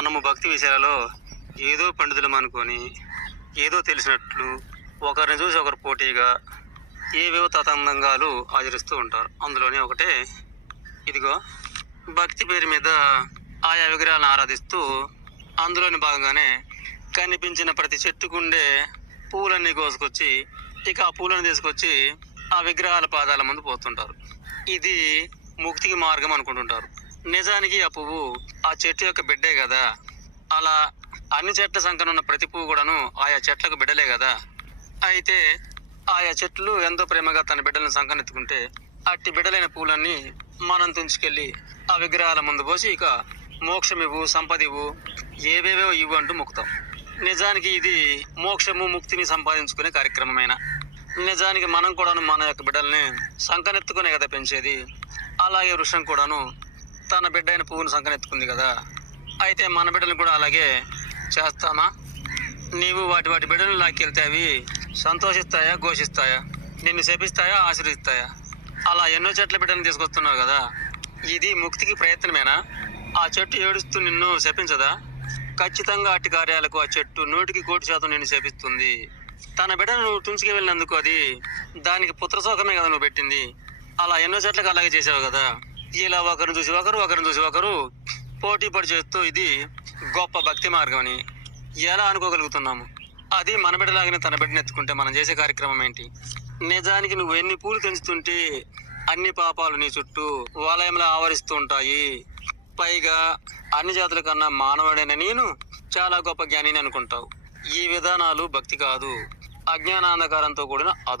మనము భక్తి విషయాలలో ఏదో పండితులం అనుకొని ఏదో తెలిసినట్లు ఒకరిని చూసి ఒకరు పోటీగా ఏవేవో తతందంగాలు ఆచరిస్తూ ఉంటారు. అందులోనే ఒకటే ఇదిగో భక్తి పేరు మీద ఆయా విగ్రహాలను ఆరాధిస్తూ అందులోని భాగంగానే కనిపించిన ప్రతి చెట్టుకుండే పూలన్నీ కోసుకొచ్చి ఇక ఆ పూలను తీసుకొచ్చి ఆ విగ్రహాల పాదాల ముందు పోతుంటారు. ఇది ముక్తికి మార్గం అనుకుంటుంటారు. నిజానికి ఆ పువ్వు ఆ చెట్టు యొక్క బిడ్డే కదా. అలా అన్ని చెట్ల సంఖ్యనున్న ప్రతి పువ్వు కూడాను ఆయా చెట్లకు బిడ్డలే కదా. అయితే ఆయా చెట్లు ఎంతో ప్రేమగా తన బిడ్డలను సంకనెత్తుకుంటే అట్టి బిడ్డలైన పూలన్నీ మనం తుంచుకెళ్ళి ఆ విగ్రహాల ముందు పోసి ఇక మోక్షం ఇవ్వు సంపద ఇవ్వు ఏవేవో ఇవ్వు అంటూ మొక్కుతాం. నిజానికి ఇది మోక్షము ముక్తిని సంపాదించుకునే కార్యక్రమమైన? నిజానికి మనం కూడాను మన యొక్క బిడ్డల్ని సంకనెత్తుకునే కదా పెంచేది. అలాగే వృక్షం కూడాను తన బిడ్డ అయిన పువ్వును సంకనెత్తుకుంది కదా. అయితే మన బిడ్డలు కూడా అలాగే చేస్తామా? నీవు వాటి వాటి బిడ్డలు లాక్కెళ్తే అవి సంతోషిస్తాయా ఘోషిస్తాయా? నిన్ను శపిస్తాయా ఆశీర్దిస్తాయా అలా ఎన్నో చెట్ల బిడ్డను తీసుకొస్తున్నావు కదా. ఇది ముక్తికి ప్రయత్నమేనా? ఆ చెట్టు ఏడుస్తూ నిన్ను శపించదా? ఖచ్చితంగా అట్టి కార్యాలకు ఆ చెట్టు నూటికి కోటి శాతం నిన్ను శపిస్తుంది. తన బిడ్డను నువ్వు తుంచుకు వెళ్ళినందుకు అది దానికి పుత్రశోకమే కదా నువ్వు పెట్టింది. అలా ఎన్నో చెట్లకు అలాగే చేసావు కదా. ఇలా ఒకరిని చూసి ఒకరు ఒకరిని చూసి ఒకరు పోటీ పడి చేస్తూ ఇది గొప్ప భక్తి మార్గం అని ఎలా అనుకోగలుగుతున్నాము? అది మన బిడ్డలాగానే తన బిడ్డను ఎత్తుకుంటే మనం చేసే కార్యక్రమం ఏంటి? నిజానికి నువ్వు ఎన్ని పూలు తెంచుతుంటే అన్ని పాపాలు నీ చుట్టూ వలయంలో ఆవరిస్తూ ఉంటాయి. పైగా అన్ని జాతుల కన్నా మానవుడైన నేను చాలా గొప్ప జ్ఞానిని అనుకుంటావు. ఈ విధానాలు భక్తి కాదు. అజ్ఞానాంధకారంతో కూడిన అదో